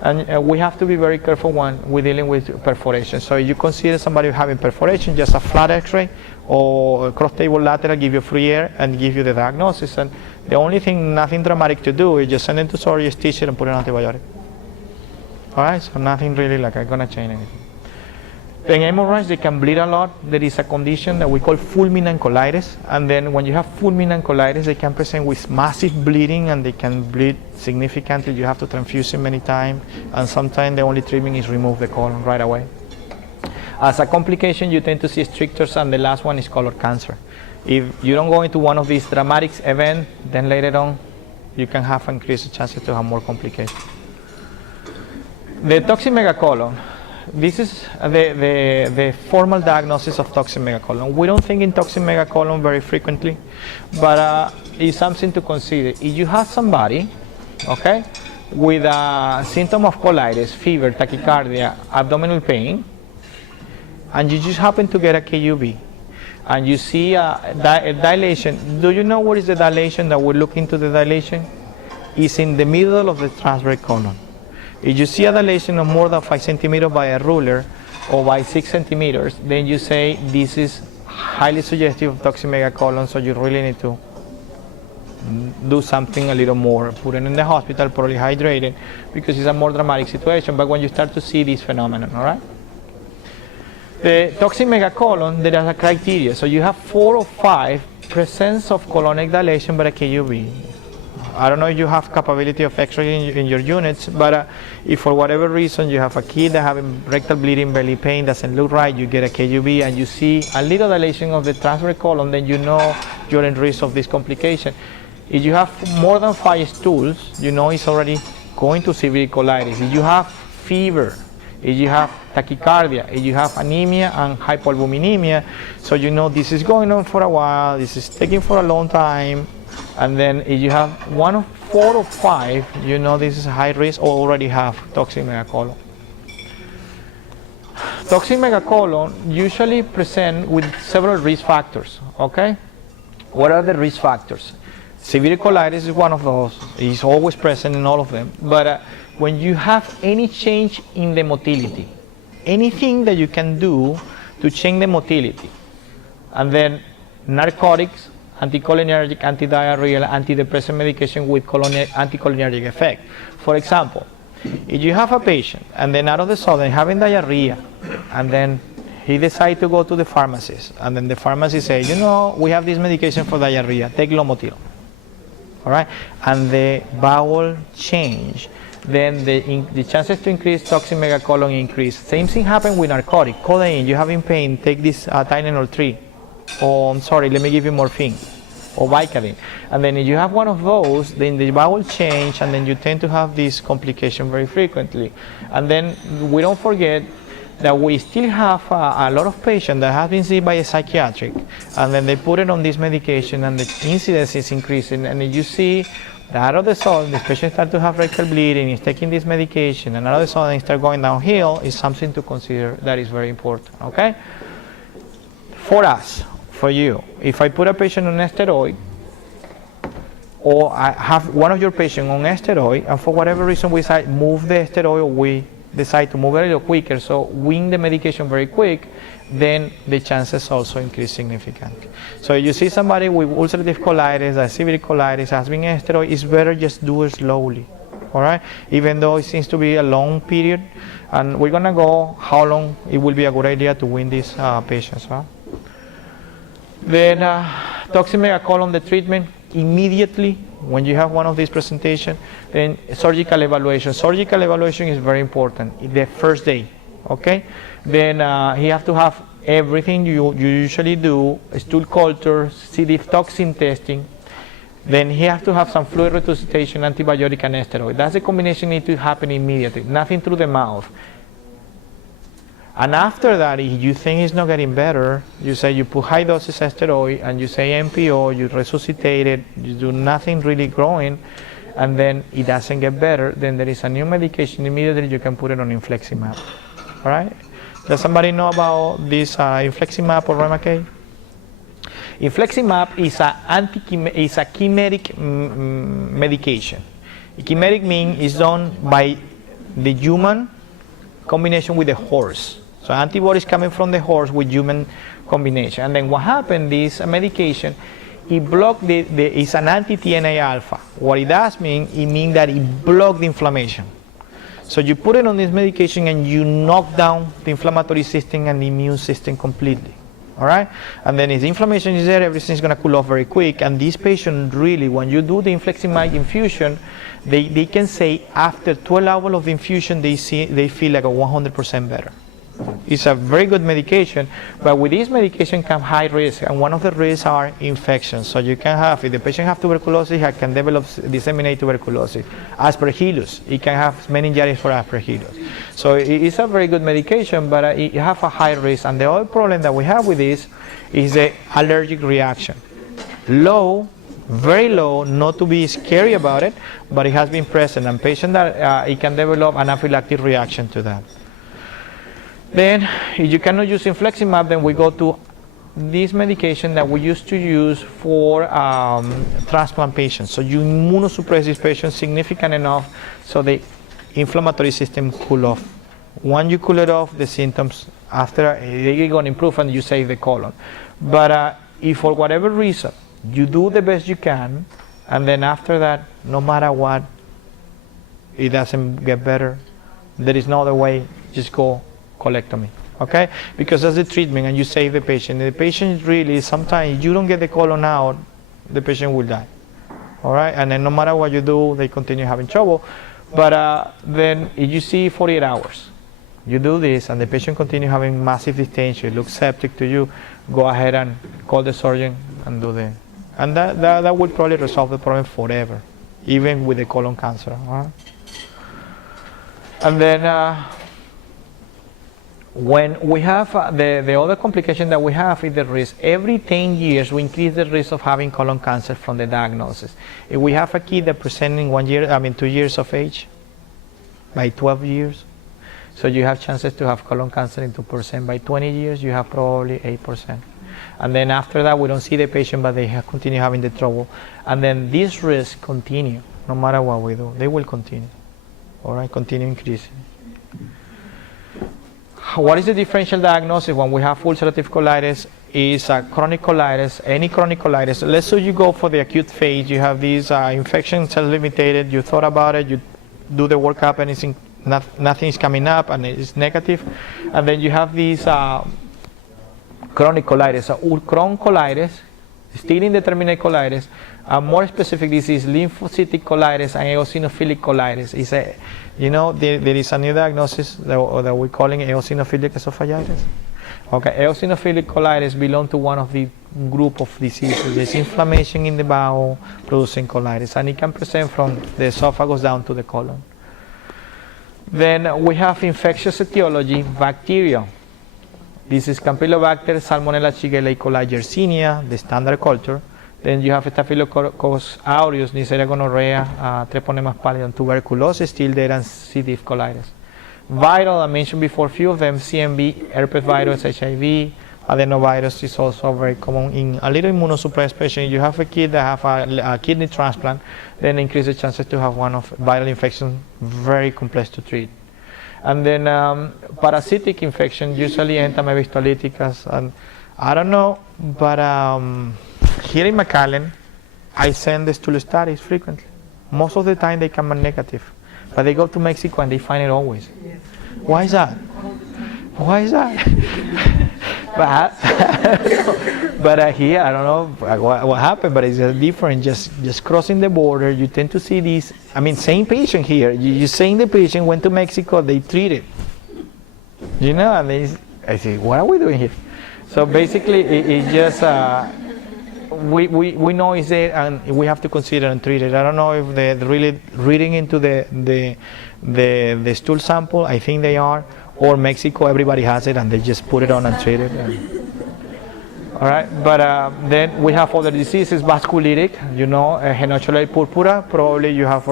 And we have to be very careful when we're dealing with perforation. So you consider somebody having perforation, just a flat x-ray or cross-table lateral, give you free air and give you the diagnosis. And the only thing, nothing dramatic to do, is just send them to surgery, stitch it, and put an antibiotic. All right, so nothing really like I'm gonna change anything. In hemorrhage, they can bleed a lot. There is a condition that we call fulminant colitis, and then when you have fulminant colitis, they can present with massive bleeding, and they can bleed significantly. You have to transfuse them many times, and sometimes the only treatment is remove the colon right away. As a complication, you tend to see strictures, and the last one is colon cancer. If you don't go into one of these dramatic events, then later on, you can have increased chances to have more complications. The toxic megacolon. This is the formal diagnosis of toxic megacolon. We don't think in toxic megacolon very frequently, but it's something to consider. If you have somebody, okay, with a symptom of colitis, fever, tachycardia, abdominal pain, and you just happen to get a KUB, and you see a dilation, do you know what is the dilation that we're looking to the dilation? It's in the middle of the transverse colon. If you see a dilation of more than 5 centimeters by a ruler or by 6 centimeters, then you say this is highly suggestive of toxic megacolon, so you really need to do something a little more. Put it in the hospital, probably hydrated, because it's a more dramatic situation, but when you start to see this phenomenon, all right? The toxic megacolon, there is a criteria. So you have 4 or 5 presence of colonic dilation by a KUB. I don't know if you have capability of X-ray in your units, but if for whatever reason you have a kid that having rectal bleeding, belly pain, doesn't look right, you get a KUB and you see a little dilation of the transverse colon, then you know you're in risk of this complication. If you have more than 5 stools, you know it's already going to severe colitis. If you have fever, if you have tachycardia, if you have anemia and hypoalbuminemia, so you know this is going on for a while, this is taking for a long time. And then if you have 1 of 4 or 5, you know this is high risk or already have toxic megacolon. Toxic megacolon usually present with several risk factors, okay? What are the risk factors? Severe colitis is one of those. It's always present in all of them. But when you have any change in the motility, anything that you can do to change the motility, and then narcotics, anticholinergic, antidiarrheal, antidepressant medication with anticholinergic effect. For example, if you have a patient and then out of the sudden having diarrhea, and then he decides to go to the pharmacist, and then the pharmacist says, you know, we have this medication for diarrhea, take Lomotil. All right, and the bowel change, then the chances to increase toxic megacolon increase. Same thing happened with narcotic. Codeine, you having pain, take this Tylenol 3. Or I'm sorry, let me give you morphine or Vicodin. And then if you have one of those, then the bowel change, and then you tend to have this complication very frequently. And then we don't forget that we still have a lot of patients that have been seen by a psychiatric, and then they put it on this medication, and the incidence is increasing. And if you see that out of the sudden, the patient starts to have rectal bleeding, is taking this medication, and out of the sudden it starts going downhill, is something to consider that is very important, okay? For us, for you, if I put a patient on a steroid, or I have one of your patients on a steroid, and for whatever reason we decide move the steroid, or we decide to move it a little quicker, so wean the medication very quick, then the chances also increase significantly. So if you see somebody with ulcerative colitis, a severe colitis, has been on steroid, it's better just do it slowly, all right? Even though it seems to be a long period, and we're gonna go how long it will be a good idea to wean these patients, huh? Then toxic megacolon, the treatment immediately when you have one of these presentations, then surgical evaluation. Surgical evaluation is very important the first day, okay? Then he has to have everything you usually do, stool culture, C. diff toxin testing. Then he has to have some fluid resuscitation, antibiotic and steroid. That's the combination need to happen immediately, nothing through the mouth. And after that, if you think it's not getting better, you say you put high doses steroid and you say MPO, you resuscitate it, you do nothing really growing, and then it doesn't get better, then there is a new medication immediately you can put it on infliximab. All right? Does somebody know about this infliximab or Remicade? Infliximab is a chimeric medication. Chimeric means it's done by the human combination with the horse. So antibodies coming from the horse with human combination. And then what happened, this medication, it blocked it's an anti-TNA alpha. What it does mean, it means that it blocks the inflammation. So you put it on this medication and you knock down the inflammatory system and the immune system completely. All right? And then if the inflammation is there, everything's going to cool off very quick. And this patient really, when you do the infliximab infusion, they can say after 12 hours of the infusion, they feel like a 100% better. It's a very good medication, but with this medication comes high risk, and one of the risks are infections. So you can have, if the patient has tuberculosis, he can develop disseminated tuberculosis. Aspergillus, he can have meningitis for Aspergillus. So it's a very good medication, but it has a high risk. And the other problem that we have with this is the allergic reaction. Low, very low, not to be scary about it, but it has been present, and patient that it can develop an anaphylactic reaction to that. Then, if you cannot use infliximab, then we go to this medication that we used to use for transplant patients. So you immunosuppress these patients significant enough so the inflammatory system cool off. When you cool it off, the symptoms after they're going to improve and you save the colon. But if for whatever reason you do the best you can, and then after that, no matter what, it doesn't get better, there is no other way, just go colectomy, okay? Because that's the treatment and you save the patient. The patient really, sometimes you don't get the colon out, the patient will die, all right? And then no matter what you do, they continue having trouble. But then if you see 48 hours, you do this and the patient continue having massive distension, it looks septic to you, go ahead and call the surgeon and do the, and that will probably resolve the problem forever, even with the colon cancer, all right? And then when we have the other complication that we have is the risk. Every 10 years we increase the risk of having colon cancer from the diagnosis. If we have a kid that presenting 2 years of age, by 12 years, so you have chances to have colon cancer in 2%. By 20 years, you have probably 8%. And then after that, we don't see the patient, but they continue having the trouble. And then this risk continue, no matter what we do. They will continue, all right, continue increasing. What is the differential diagnosis when we have ulcerative colitis? Is chronic colitis, any chronic colitis. Let's say you go for the acute phase, you have these infections self-limited, you thought about it, you do the workup and nothing is coming up and it's negative. And then you have these chronic colitis. Crohn's colitis, still indeterminate colitis, more specific disease, lymphocytic colitis and eosinophilic colitis. It's a, you know, there is a new diagnosis that we're calling eosinophilic esophagitis. Okay, eosinophilic colitis belongs to one of the group of diseases. There's inflammation in the bowel producing colitis, and it can present from the esophagus down to the colon. Then we have infectious etiology, bacteria. This is Campylobacter, Salmonella, Shigella, E. coli, Yersinia, the standard culture. Then you have Staphylococcus aureus, Neisseria gonorrhea, Treponema pallidum, tuberculosis, still there, and C. diff colitis. Viral, I mentioned before, few of them, CMV, herpes virus, HIV, adenovirus is also very common in a little immunosuppressed patient. You have a kid that have a kidney transplant, then increase the chances to have one of viral infection, very complex to treat. And then parasitic infection, usually entamoeba histolyticus, and I don't know, but here in McAllen, I send the stool studies frequently. Most of the time they come back negative, but they go to Mexico and they find it always. Yes. Why is that? Why is that? but here, I don't know what happened, but it's different. Just crossing the border, you tend to see these. I mean, same patient here. You saying the patient went to Mexico, they treat it. You know, and I say, what are we doing here? So basically, it just we know it's there, and we have to consider and treat it. I don't know if they're really reading into the stool sample. I think they are. Or Mexico, everybody has it, and they just put it on and treat it. All right, but then we have other diseases, vasculitic, you know, henochylate purpura. Probably you have